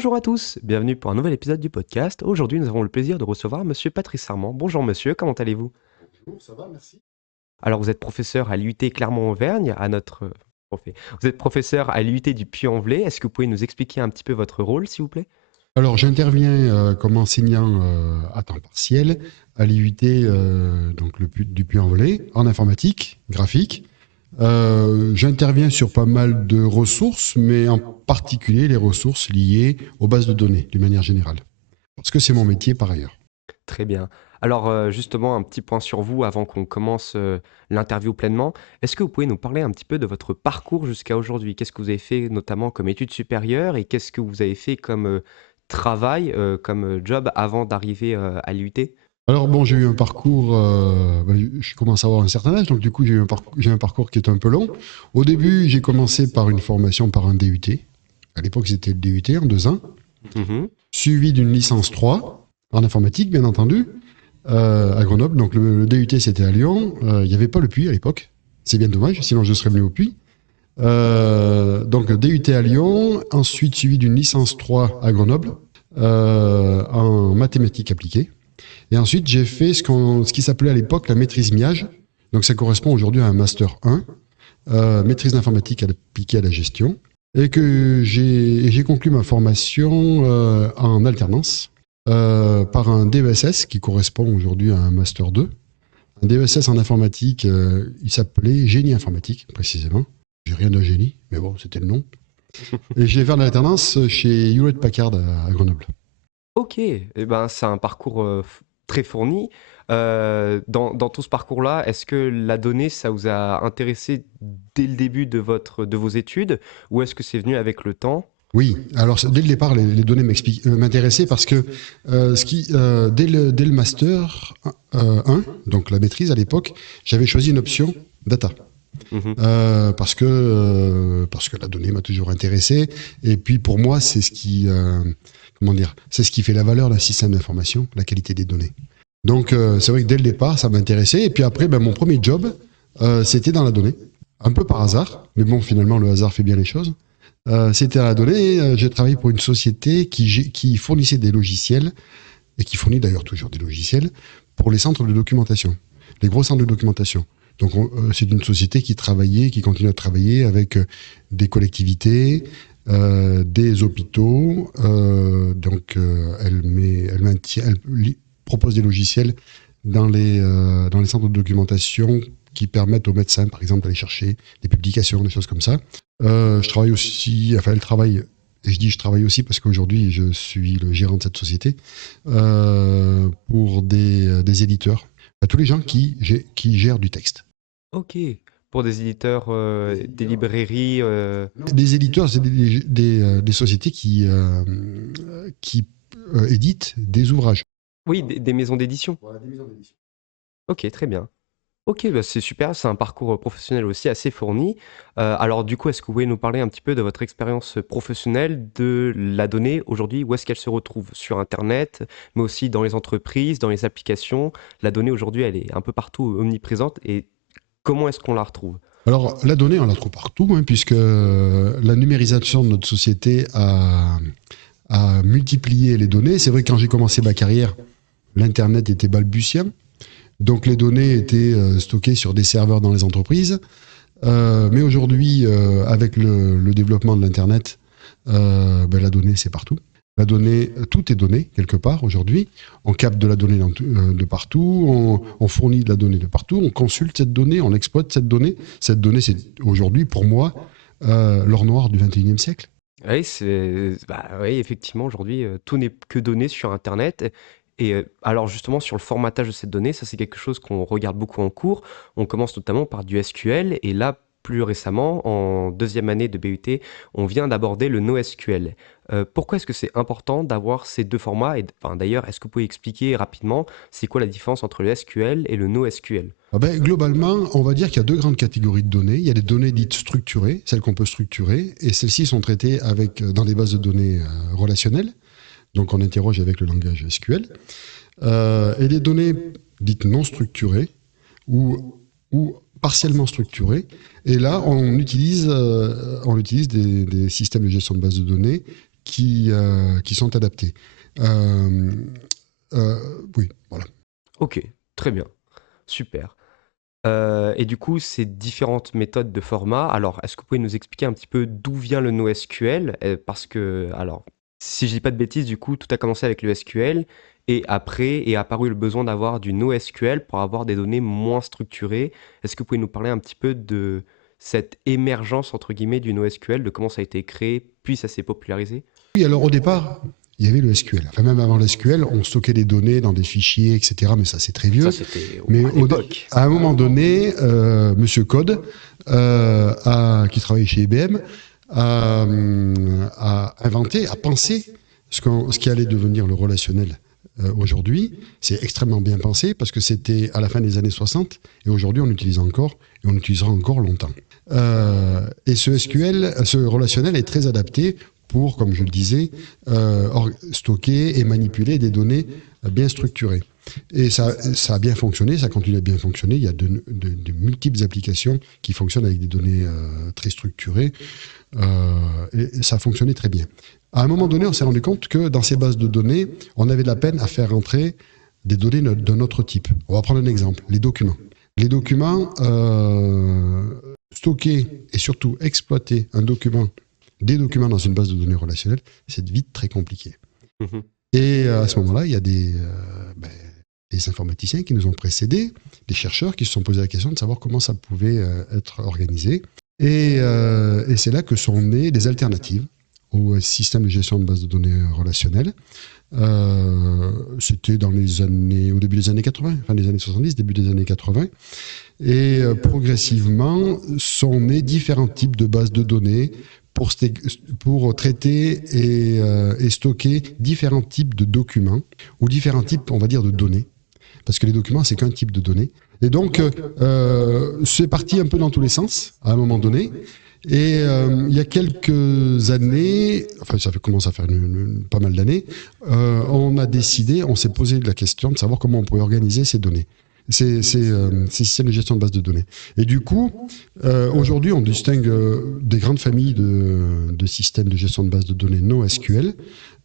Bonjour à tous, bienvenue pour un nouvel épisode du podcast. Aujourd'hui, nous avons le plaisir de recevoir Monsieur Patrice Armand. Bonjour monsieur, comment allez-vous? Bonjour, ça va, merci. Alors, vous êtes professeur à l'UT Clermont-Auvergne, à notre vous êtes professeur à l'UT du Puy-en-Velay. Est-ce que vous pouvez nous expliquer un petit peu votre rôle, s'il vous plaît? Alors, j'interviens comme enseignant à temps partiel à l'IUT donc du Puy-en-Velay en informatique graphique. J'interviens sur pas mal de ressources, mais en particulier les ressources liées aux bases de données, d'une manière générale, parce que c'est mon métier par ailleurs. Très bien. Alors, justement, un petit point sur vous avant qu'on commence l'interview pleinement. Est-ce que vous pouvez nous parler un petit peu de votre parcours jusqu'à aujourd'hui? Qu'est-ce que vous avez fait notamment comme études supérieures et qu'est-ce que vous avez fait comme travail, comme job avant d'arriver à l'UT? Alors bon, j'ai eu un parcours, je commence à avoir un certain âge, donc du coup j'ai un parcours qui est un peu long. Au début, j'ai commencé par une formation par un DUT. À l'époque, c'était le DUT en 2 ans, Mhm. suivi d'une licence 3 en informatique, bien entendu, à Grenoble. Donc le DUT, c'était à Lyon. Il n'y avait pas le Puy à l'époque. C'est bien dommage, sinon je serais venu au Puy. Donc DUT à Lyon, ensuite suivi d'une licence 3 à Grenoble en mathématiques appliquées. Et ensuite, j'ai fait ce qui s'appelait à l'époque la maîtrise MIAGE. Donc ça correspond aujourd'hui à un master 1, maîtrise d'informatique appliquée à la gestion. Et que j'ai conclu ma formation en alternance par un DESS qui correspond aujourd'hui à un master 2. Un DESS en informatique, il s'appelait génie informatique précisément. J'ai rien de génie, mais bon, c'était le nom. Et j'ai fait de l'alternance chez Hewlett Packard à Grenoble. Ok, eh ben, c'est un parcours très fourni. Dans tout ce parcours-là, est-ce que la donnée, ça vous a intéressé dès le début de vos études ou est-ce que c'est venu avec le temps? Oui, alors dès le départ, les données m'intéressaient parce que dès le master 1, donc la maîtrise à l'époque, j'avais choisi une option data. Mhm. Parce que la donnée m'a toujours intéressé. Et puis pour moi, c'est ce qui, comment dire, c'est ce qui fait la valeur d'un système d'information, la qualité des données. Donc c'est vrai que dès le départ, ça m'intéressait. Et puis après, ben, mon premier job, c'était dans la donnée, un peu par hasard. Mais bon, finalement, le hasard fait bien les choses. C'était à la donnée. J'ai travaillé pour une société qui fournissait des logiciels, et qui fournit d'ailleurs toujours des logiciels, pour les centres de documentation, les gros centres de documentation. Donc c'est une société qui continue à travailler avec des collectivités, des hôpitaux. Elle propose des logiciels dans les centres de documentation qui permettent aux médecins, par exemple, d'aller chercher des publications, des choses comme ça. Je travaille aussi, enfin, elle travaille, et je dis je travaille aussi parce qu'aujourd'hui, je suis le gérant de cette société, pour des éditeurs, tous les gens qui gèrent du texte. Ok, pour des éditeurs, des librairies. Des éditeurs, c'est des sociétés qui éditent des ouvrages. Oui, des maisons d'édition. Voilà, des maisons d'édition. Ok, très bien. Ok, bah c'est super, c'est un parcours professionnel aussi assez fourni. Alors du coup, est-ce que vous pouvez nous parler un petit peu de votre expérience professionnelle de la donnée aujourd'hui? Où est-ce qu'elle se retrouve? Sur Internet, mais aussi dans les entreprises, dans les applications. La donnée aujourd'hui, elle est un peu partout, omniprésente. Et comment est-ce qu'on la retrouve? Alors, la donnée, on la trouve partout, hein, puisque la numérisation de notre société a multiplié les données. C'est vrai que quand j'ai commencé ma carrière, l'Internet était balbutiant. Donc les données étaient stockées sur des serveurs dans les entreprises. Mais aujourd'hui, avec le développement de l'Internet, ben, la donnée, c'est partout. La donnée, tout est donné quelque part aujourd'hui. On capte de la donnée de partout, on fournit de la donnée de partout, on consulte cette donnée, on exploite cette donnée. Cette donnée, c'est aujourd'hui, pour moi, l'or noir du 21e siècle. Oui, bah, oui, effectivement, aujourd'hui, tout n'est que donné sur Internet. Et alors justement, sur le formatage de cette donnée, ça c'est quelque chose qu'on regarde beaucoup en cours. On commence notamment par du SQL. Et là, plus récemment, en deuxième année de BUT, on vient d'aborder le NoSQL. Pourquoi est-ce que c'est important d'avoir ces deux formats? Et enfin, d'ailleurs, est-ce que vous pouvez expliquer rapidement c'est quoi la différence entre le SQL et le NoSQL? Ah ben, globalement, on va dire qu'il y a deux grandes catégories de données. Il y a les données dites structurées, celles qu'on peut structurer, et celles-ci sont traitées dans des bases de données relationnelles. Donc on interroge avec le langage SQL. Et les données dites non structurées ou partiellement structurées. Et là, on utilise des systèmes de gestion de bases de données qui sont adaptés. Euh, oui, voilà. Ok, très bien, super. Et du coup, ces différentes méthodes de format, alors est-ce que vous pouvez nous expliquer un petit peu d'où vient le NoSQL? Parce que, alors, si je dis pas de bêtises, du coup, tout a commencé avec le SQL et après est apparu le besoin d'avoir du NoSQL pour avoir des données moins structurées. Est-ce que vous pouvez nous parler un petit peu de cette émergence, entre guillemets, du NoSQL, de comment ça a été créé, puis ça s'est popularisé? Oui, alors au départ, il y avait le SQL. Enfin, même avant le SQL, on stockait des données dans des fichiers, etc. Mais ça, c'est très Ça, vieux. c'était Mais à l'époque. à un moment donné, Monsieur Code, qui travaille chez IBM, a inventé, a pensé ce qui allait devenir le relationnel aujourd'hui. C'est extrêmement bien pensé parce que c'était à la fin des années 60 et aujourd'hui on l'utilise encore et on l'utilisera encore longtemps. Et ce SQL, ce relationnel est très adapté pour, comme je le disais, stocker et manipuler des données bien structurées. Et ça a bien fonctionné, ça continue à bien fonctionner. Il y a de multiples applications qui fonctionnent avec des données très structurées et ça a fonctionné très bien. À un moment donné, on s'est rendu compte que dans ces bases de données, on avait de la peine à faire entrer des données d'un autre type. On va prendre un exemple, les documents. Les documents, stocker et surtout exploiter des documents dans une base de données relationnelle, c'est vite très compliqué. Mhm. Et à ce moment-là, il y a des informaticiens qui nous ont précédés, des chercheurs qui se sont posé la question de savoir comment ça pouvait être organisé. Et c'est là que sont nées des alternatives au système de gestion de base de données relationnelles. C'était au début des années 80, fin des années 70, début des années 80. Et progressivement sont nés différents types de bases de données pour traiter et stocker différents types de documents ou différents types, on va dire, de données. Parce que les documents, c'est qu'un type de données. Et donc, c'est parti un peu dans tous les sens à un moment donné. Et il y a quelques années, enfin ça commence à faire pas mal d'années, on s'est posé la question de savoir comment on pouvait organiser ces données, ces systèmes de gestion de base de données. Et du coup, aujourd'hui, on distingue des grandes familles de systèmes de gestion de base de données NoSQL,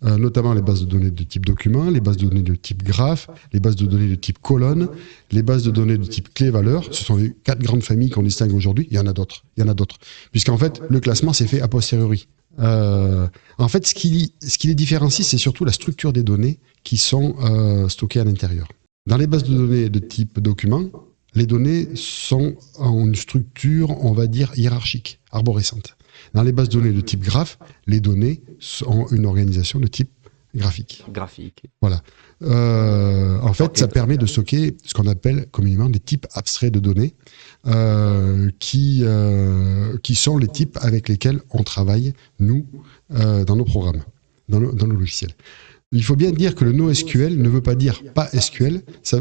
notamment les bases de données de type document, les bases de données de type graphe, les bases de données de type colonne, les bases de données de type clé-valeur. Ce sont les 4 grandes familles qu'on distingue aujourd'hui. Il y en a d'autres. Puisqu'en fait, le classement s'est fait a posteriori. En fait, ce qui les différencie, c'est surtout la structure des données qui sont stockées à l'intérieur. Dans les bases de données de type document, les données ont une structure, on va dire, hiérarchique, arborescente. Dans les bases de données de type graphe, les données ont une organisation de type graphique. Graphique. Voilà. En fait, ça permet de stocker ce qu'on appelle communément des types abstraits de données, qui sont les types avec lesquels on travaille, nous, dans nos programmes, dans nos logiciels. Il faut bien dire que le NoSQL ne veut pas dire pas SQL, ça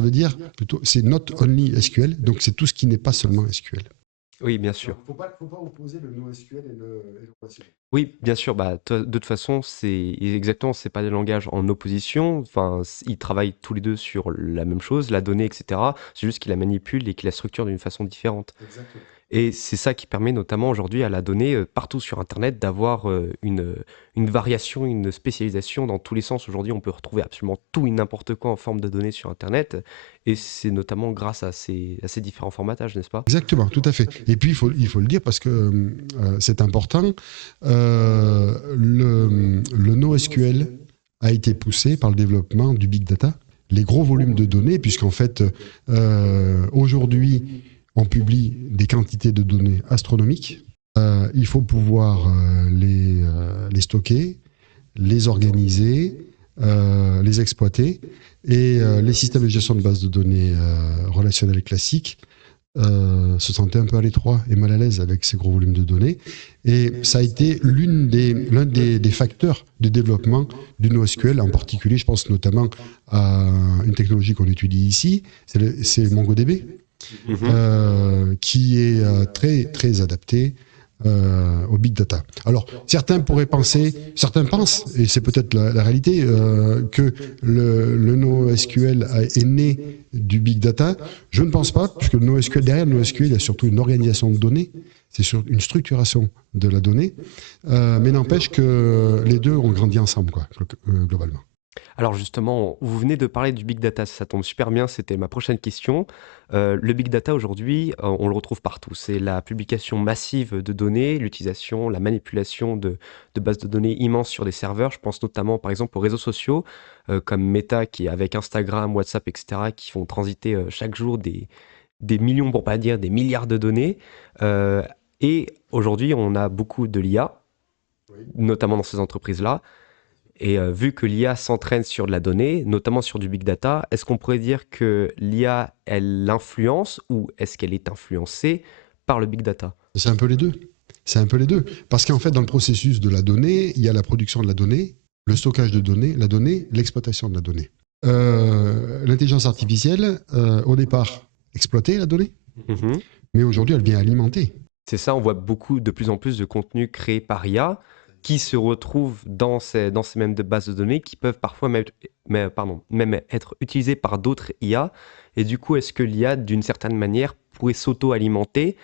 veut dire plutôt, c'est not only SQL, donc c'est tout ce qui n'est pas seulement SQL. Oui, bien sûr. Il ne faut pas opposer le NoSQL et le relationnel. Oui, bien sûr. Bah, de toute façon, c'est pas des langages en opposition. Enfin, ils travaillent tous les deux sur la même chose, la donnée, etc. C'est juste qu'ils la manipulent et qu'ils la structurent d'une façon différente. Exactement. Et c'est ça qui permet notamment aujourd'hui à la donnée, partout sur Internet, d'avoir une variation, une spécialisation dans tous les sens. Aujourd'hui, on peut retrouver absolument tout et n'importe quoi en forme de données sur Internet. Et c'est notamment grâce à ces différents formatages, n'est-ce pas? Exactement, tout à fait. Et puis, il faut le dire parce que c'est important, le NoSQL a été poussé par le développement du big data, les gros volumes de données, puisqu'en fait, aujourd'hui, on publie des quantités de données astronomiques. Il faut pouvoir les stocker, les organiser, les exploiter. Et les systèmes de gestion de base de données relationnelles classiques se sentaient un peu à l'étroit et mal à l'aise avec ces gros volumes de données. Et ça a été l'un des facteurs de développement du NoSQL, en particulier, je pense notamment à une technologie qu'on étudie ici, c'est MongoDB, Mhm. qui est très, très adapté au big data. Alors, certains pensent, et c'est peut-être la réalité, que le NoSQL est né du big data. Je ne pense pas, puisque derrière le NoSQL, il y a surtout une organisation de données, c'est sur une structuration de la donnée, mais n'empêche que les deux ont grandi ensemble, quoi, globalement. Alors justement, vous venez de parler du big data, ça tombe super bien, c'était ma prochaine question. Le big data aujourd'hui, on le retrouve partout. C'est la publication massive de données, l'utilisation, la manipulation de bases de données immenses sur des serveurs. Je pense notamment par exemple aux réseaux sociaux comme Meta qui avec Instagram, WhatsApp, etc. qui font transiter chaque jour des millions, pour pas dire des milliards de données. Euh, et aujourd'hui, on a beaucoup de l'IA, notamment dans ces entreprises-là. Et vu que l'IA s'entraîne sur de la donnée, notamment sur du big data, est-ce qu'on pourrait dire que l'IA, elle l'influence ou est-ce qu'elle est influencée par le big data? C'est un peu les deux. C'est un peu les deux. Parce qu'en fait, dans le processus de la donnée, il y a la production de la donnée, le stockage de données, la donnée, l'exploitation de la donnée. L'intelligence artificielle, au départ, exploitait la donnée, Mhm. mais aujourd'hui, elle vient alimenter. C'est ça, on voit de plus en plus de contenus créés par IA qui se retrouvent dans ces mêmes bases de données qui peuvent parfois même être utilisées par d'autres IA. Et du coup, est-ce que l'IA, d'une certaine manière, pourrait s'auto-alimenter?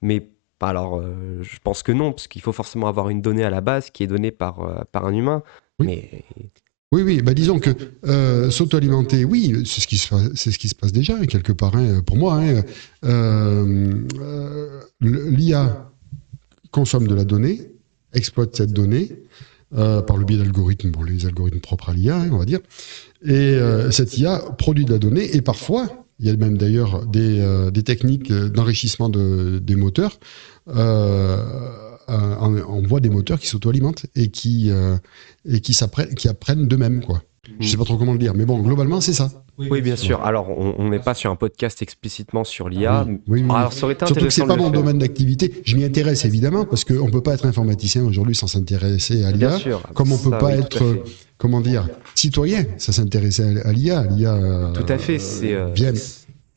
Mais alors, je pense que non, parce qu'il faut forcément avoir une donnée à la base qui est donnée par un humain. Oui. Mais Oui, bah disons que s'auto-alimenter, oui, c'est ce qui se passe déjà, quelque part, hein, pour moi. Hein, l'IA consomme de la donnée, exploite cette donnée par le biais d'algorithmes, bon, les algorithmes propres à l'IA, hein, on va dire, et cette IA produit de la donnée, et parfois, il y a même d'ailleurs des techniques d'enrichissement des moteurs. On voit des moteurs qui s'auto-alimentent et qui apprennent d'eux-mêmes, quoi. Je sais pas trop comment le dire, mais bon, globalement, c'est ça. oui, bien sûr. Alors, on n'est pas sur un podcast explicitement sur l'IA. Oui. Alors, ça aurait été Surtout que intéressant c'est de pas le mon faire. domaine d'activité. Je m'y intéresse évidemment parce qu'on peut pas être informaticien aujourd'hui sans s'intéresser à Bien l'IA, sûr, comme on peut ça, pas oui, tout à être, fait. comment dire, citoyen sans s'intéresser à l'IA. L'IA Tout à fait, vient,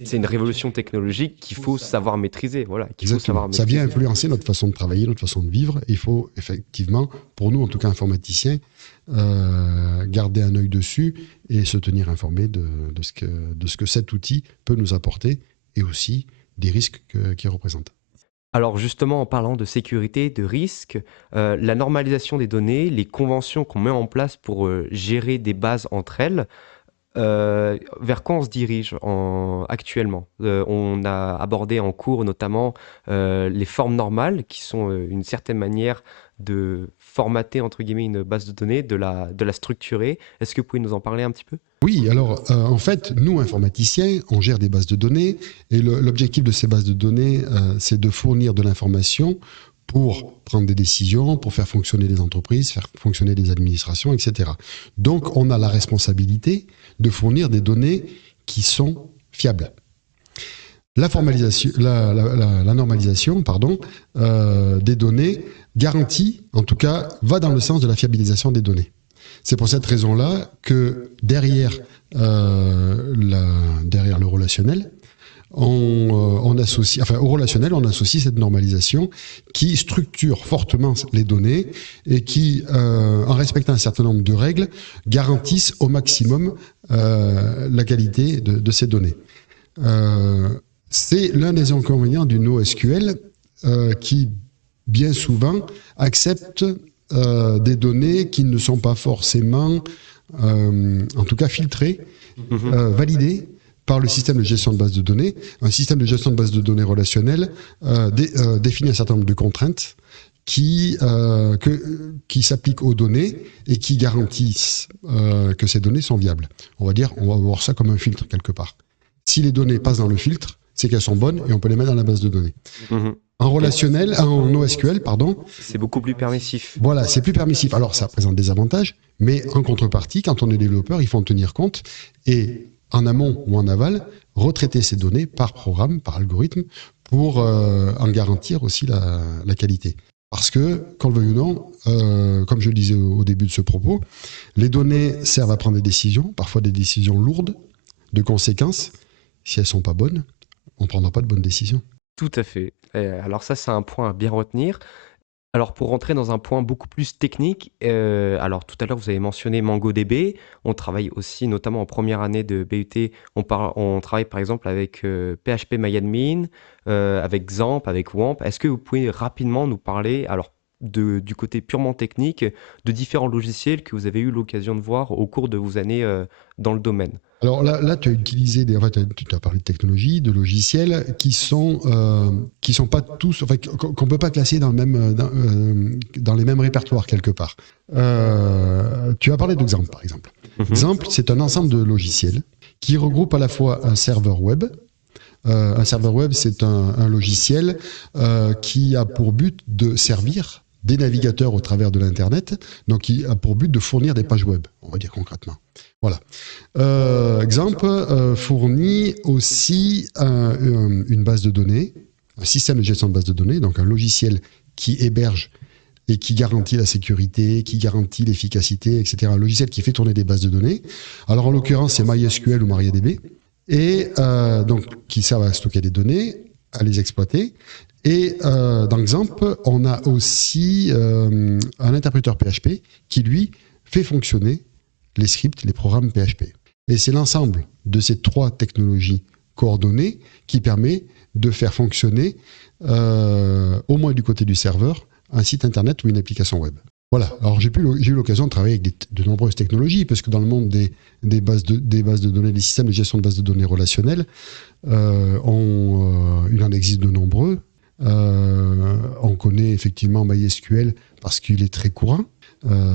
c'est une révolution technologique qu'il faut savoir maîtriser, voilà, qu'il faut exactement. savoir Ça vient maîtriser. influencer notre façon de travailler, notre façon de vivre. Il faut effectivement, pour nous en tout cas informaticiens, garder un œil dessus et se tenir informé de ce que cet outil peut nous apporter et aussi des risques qu'il représente. Alors justement, en parlant de sécurité, de risque, la normalisation des données, les conventions qu'on met en place pour gérer des bases entre elles, vers quoi on se dirige actuellement? On a abordé en cours notamment les formes normales, qui sont une certaine manière de formater, entre guillemets, une base de données, de la structurer. Est-ce que vous pouvez nous en parler un petit peu? Oui, alors en fait, nous informaticiens, on gère des bases de données et l'objectif de ces bases de données, c'est de fournir de l'information pour prendre des décisions, pour faire fonctionner les entreprises, faire fonctionner les administrations, etc. Donc, on a la responsabilité de fournir des données qui sont fiables. La normalisation, des données garantit, en tout cas, va dans le sens de la fiabilisation des données. C'est pour cette raison-là que derrière le relationnel, on associe, enfin au relationnel, on associe cette normalisation qui structure fortement les données et qui, en respectant un certain nombre de règles, garantissent au maximum la qualité de ces données. C'est l'un des inconvénients du NoSQL qui, bien souvent, accepte des données qui ne sont pas forcément, en tout cas filtrées, validées par le système de gestion de base de données. Un système de gestion de base de données relationnelle définit un certain nombre de contraintes qui s'appliquent aux données et qui garantissent que ces données sont viables. On va voir ça comme un filtre quelque part. Si les données passent dans le filtre, c'est qu'elles sont bonnes et on peut les mettre dans la base de données. Mhm. En relationnel, en NoSQL, C'est beaucoup plus permissif. voilà, c'est plus permissif. Alors, ça présente des avantages, mais en contrepartie, quand on est développeur, il faut en tenir compte et, en amont ou en aval, retraiter ces données par programme, par algorithme, pour en garantir aussi la qualité. Parce que, qu'on le veuille ou non, comme je le disais au début de ce propos, les données servent à prendre des décisions, parfois des décisions lourdes, de conséquences. Si elles ne sont pas bonnes, on ne prendra pas de bonnes décisions. Tout à fait. Alors ça, c'est un point à bien retenir. Alors pour rentrer dans un point beaucoup plus technique, alors tout à l'heure vous avez mentionné MongoDB. On travaille aussi notamment en première année de BUT, on travaille par exemple avec, PHP avec XAMPP, avec WAMP. Est-ce que vous pouvez rapidement nous parler, alors du côté purement technique, de différents logiciels que vous avez eu l'occasion de voir au cours de vos années, dans le domaine? Alors là, tu as utilisé tu as parlé de technologies, de logiciels qui sont pas tous, enfin, qu'on peut pas classer dans le même, dans les mêmes répertoires quelque part. Tu as parlé d'Example, par exemple. Mmh. Exemple, c'est un ensemble de logiciels qui regroupe à la fois un serveur web. Un serveur web, c'est un logiciel qui a pour but de servir des navigateurs au travers de l'Internet, donc qui a pour but de fournir des pages web, on va dire concrètement. Voilà. Exemple fournit aussi une base de données, un système de gestion de base de données, donc un logiciel qui héberge et qui garantit la sécurité, qui garantit l'efficacité, etc. Un logiciel qui fait tourner des bases de données. Alors en l'occurrence, c'est MySQL ou MariaDB, et donc qui servent à stocker des données, à les exploiter. Et dans l'exemple, on a aussi un interpréteur PHP qui, lui, fait fonctionner les scripts, les programmes PHP. Et c'est l'ensemble de ces trois technologies coordonnées qui permet de faire fonctionner, au moins du côté du serveur, un site internet ou une application web. Voilà. Alors j'ai eu l'occasion de travailler avec de nombreuses technologies, parce que dans le monde des bases de données, des systèmes de gestion de bases de données relationnelles, il en existe de nombreux. On connaît effectivement MySQL parce qu'il est très courant.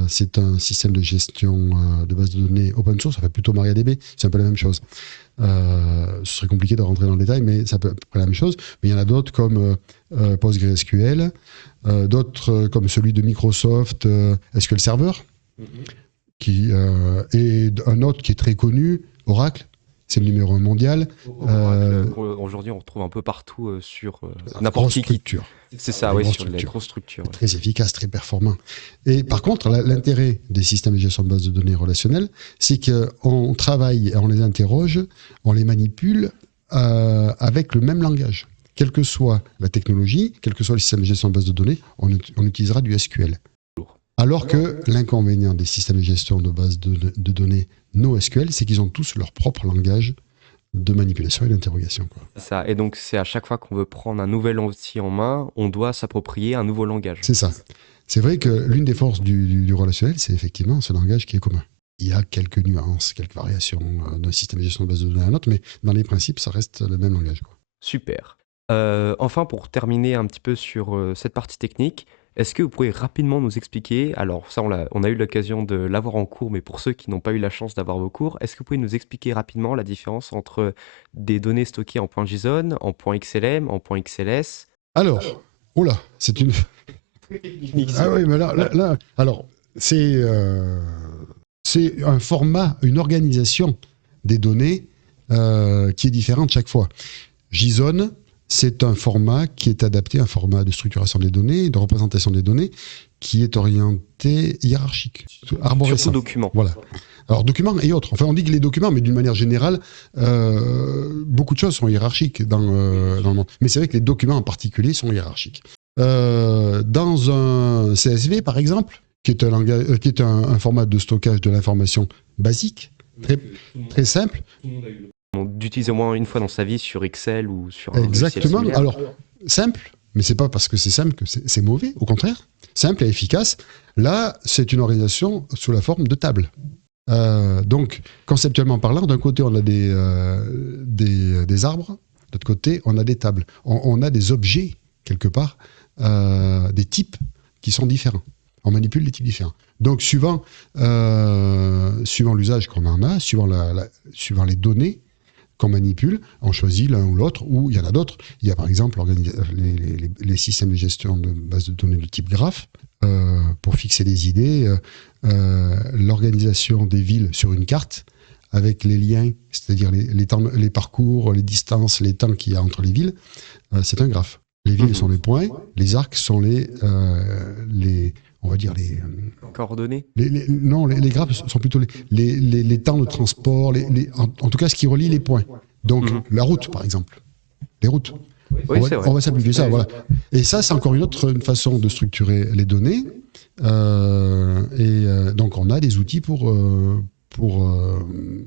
C'est un système de gestion de base de données open source, ça fait plutôt MariaDB, c'est un peu la même chose. Ce serait compliqué de rentrer dans le détail, mais c'est à peu près la même chose. Mais il y en a d'autres comme PostgreSQL, d'autres comme celui de Microsoft, SQL Server, et un autre qui est très connu, Oracle. C'est le numéro 1 mondial. Aujourd'hui, on retrouve un peu partout sur n'importe qui. Structure. C'est ça, oui, sur les grosses structures. Très efficace, très performant. Et par contre, l'intérêt des systèmes de gestion de base de données relationnelles, c'est qu'on travaille, on les interroge, on les manipule avec le même langage. Quelle que soit la technologie, quel que soit le système de gestion de base de données, on utilisera du SQL. Alors que l'inconvénient des systèmes de gestion de base de données NoSQL, c'est qu'ils ont tous leur propre langage de manipulation et d'interrogation. Ça, et donc c'est à chaque fois qu'on veut prendre un nouvel outil en main, on doit s'approprier un nouveau langage. C'est ça. C'est vrai que l'une des forces du relationnel, c'est effectivement ce langage qui est commun. Il y a quelques nuances, quelques variations d'un système de gestion de base de données à un autre, mais dans les principes, ça reste le même langage. Super. Enfin, pour terminer un petit peu sur cette partie technique, est-ce que vous pouvez rapidement nous expliquer, alors ça on a eu l'occasion de l'avoir en cours, mais pour ceux qui n'ont pas eu la chance d'avoir vos cours, est-ce que vous pouvez nous expliquer rapidement la différence entre des données stockées en .json, en .xlm, en .xls? Alors, oula, c'est une... Ah oui, mais là alors, c'est un format, une organisation des données qui est différente chaque fois. JSON, c'est un format qui est adapté, un format de structuration des données, de représentation des données, qui est orienté hiérarchique, arborescent. Surtout documents. Voilà. Alors, documents et autres. Enfin, on dit que les documents, mais d'une manière générale, beaucoup de choses sont hiérarchiques dans le monde. Mais c'est vrai que les documents en particulier sont hiérarchiques. Dans un CSV, par exemple, qui est un format de stockage de l'information basique, très simple, d'utiliser au moins une fois dans sa vie sur Excel ou sur un exactement. logiciel Alors, simple, mais c'est pas parce que c'est simple que c'est mauvais, au contraire. Simple et efficace. Là, c'est une organisation sous la forme de table. Donc, conceptuellement parlant, d'un côté, on a des arbres, de l'autre côté, on a des tables. On a des objets, quelque part, des types qui sont différents. On manipule des types différents. Donc, suivant l'usage qu'on en a, suivant les données qu'on manipule, on choisit l'un ou l'autre, ou il y en a d'autres. Il y a par exemple les systèmes de gestion de base de données de type graphe, pour fixer des idées, l'organisation des villes sur une carte, avec les liens, c'est-à-dire les parcours, les distances, les temps qu'il y a entre les villes, c'est un graphe. Les villes sont les points, les arcs sont on va dire les coordonnées. Non, les graphes sont plutôt les temps de transport, en tout cas ce qui relie les points. Donc la route, par exemple, les routes. Oui, c'est vrai. On va simplifier ça, voilà. Et ça, c'est encore une façon de structurer les données. Donc, on a des outils pour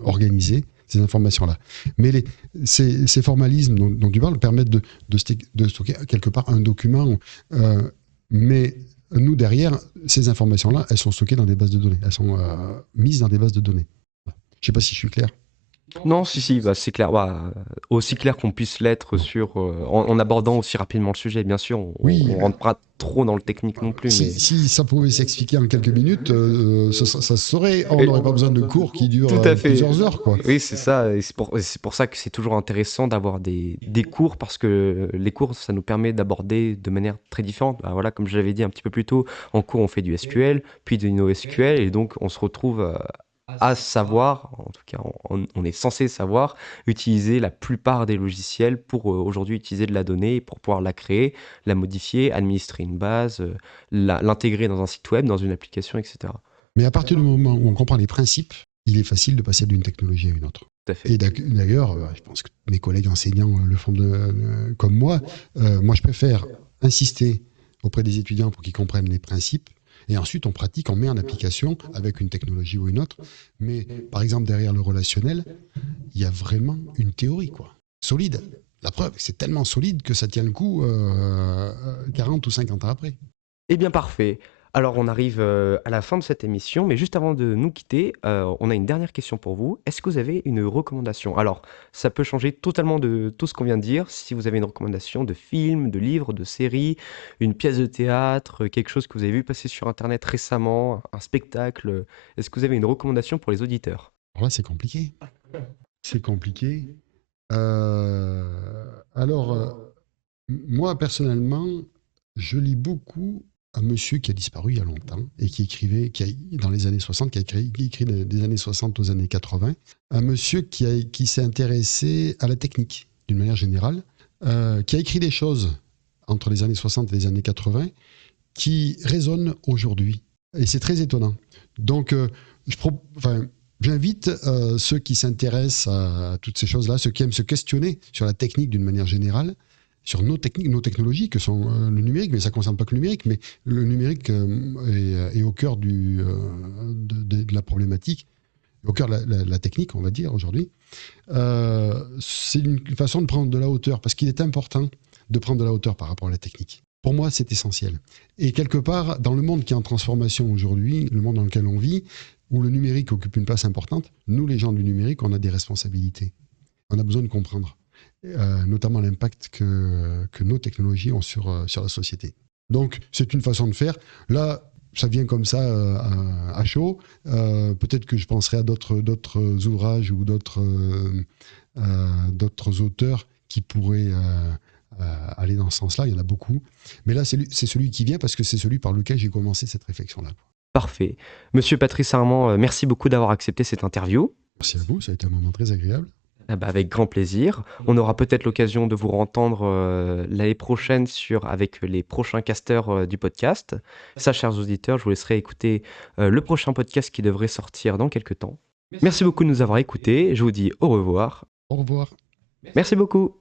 organiser ces informations-là. Mais ces formalismes dont tu parles permettent de stocker quelque part un document. Mais nous, derrière, ces informations-là, elles sont stockées dans des bases de données. Elles sont mises dans des bases de données. Je ne sais pas si je suis clair. Non, si, si, bah, c'est clair. Bah, aussi clair qu'on puisse l'être Bon. sur, en abordant aussi rapidement le sujet, bien sûr. Oui, On rentre pas trop dans le technique non plus, mais si ça pouvait s'expliquer en quelques minutes, ça se saurait. On et- n'aurait pas besoin de cours qui durent tout à fait. plusieurs heures, quoi. Oui, c'est ça. Et c'est pour ça que c'est toujours intéressant d'avoir des cours, parce que les cours, ça nous permet d'aborder de manière très différente. Bah, voilà, comme je l'avais dit un petit peu plus tôt, en cours, on fait du SQL, puis du NoSQL, et donc on se retrouve à savoir, en tout cas on est censé savoir, utiliser la plupart des logiciels pour aujourd'hui utiliser de la donnée, pour pouvoir la créer, la modifier, administrer une base, l'intégrer dans un site web, dans une application, etc. Mais à partir du moment où on comprend les principes, il est facile de passer d'une technologie à une autre. Tout à fait. Et d'ailleurs, je pense que mes collègues enseignants le font comme moi. Moi, je préfère insister auprès des étudiants pour qu'ils comprennent les principes. Et ensuite, on pratique, on met en application avec une technologie ou une autre. Mais par exemple, derrière le relationnel, il y a vraiment une théorie, quoi. Solide. La preuve, c'est tellement solide que ça tient le coup 40 ou 50 ans après. Eh bien, parfait. Alors, on arrive à la fin de cette émission, mais juste avant de nous quitter, on a une dernière question pour vous. Est-ce que vous avez une recommandation? Alors, ça peut changer totalement de tout ce qu'on vient de dire. Si vous avez une recommandation de film, de livre, de série, une pièce de théâtre, quelque chose que vous avez vu passer sur Internet récemment, un spectacle, est-ce que vous avez une recommandation pour les auditeurs? Alors là, c'est compliqué. C'est compliqué. Alors, moi, personnellement, je lis beaucoup un monsieur qui a disparu il y a longtemps et qui écrivait, dans les années 60, qui écrit des années 60 aux années 80. Un monsieur qui s'est intéressé à la technique, d'une manière générale, qui a écrit des choses entre les années 60 et les années 80 qui résonnent aujourd'hui. Et c'est très étonnant. Donc, j'invite ceux qui s'intéressent à toutes ces choses-là, ceux qui aiment se questionner sur la technique d'une manière générale, sur nos techniques, nos technologies, que sont le numérique, mais ça ne concerne pas que le numérique, mais le numérique est au cœur de la problématique, au cœur de la technique, on va dire, aujourd'hui. C'est une façon de prendre de la hauteur, parce qu'il est important de prendre de la hauteur par rapport à la technique. Pour moi, c'est essentiel. Et quelque part, dans le monde qui est en transformation aujourd'hui, le monde dans lequel on vit, où le numérique occupe une place importante, nous, les gens du numérique, on a des responsabilités. On a besoin de comprendre, notamment l'impact que nos technologies ont sur la société. Donc, c'est une façon de faire. Là, ça vient comme ça à chaud. Peut-être que je penserai à d'autres ouvrages ou d'autres auteurs qui pourraient aller dans ce sens-là. Il y en a beaucoup. Mais là, c'est celui qui vient parce que c'est celui par lequel j'ai commencé cette réflexion-là. Parfait. Monsieur Patrice Armand, merci beaucoup d'avoir accepté cette interview. Merci à vous, ça a été un moment très agréable. Ah bah, avec grand plaisir. On aura peut-être l'occasion de vous entendre l'année prochaine avec les prochains casteurs du podcast. Ça, chers auditeurs, je vous laisserai écouter le prochain podcast qui devrait sortir dans quelques temps. Merci beaucoup de nous avoir écoutés. Je vous dis au revoir. Au revoir. Merci beaucoup.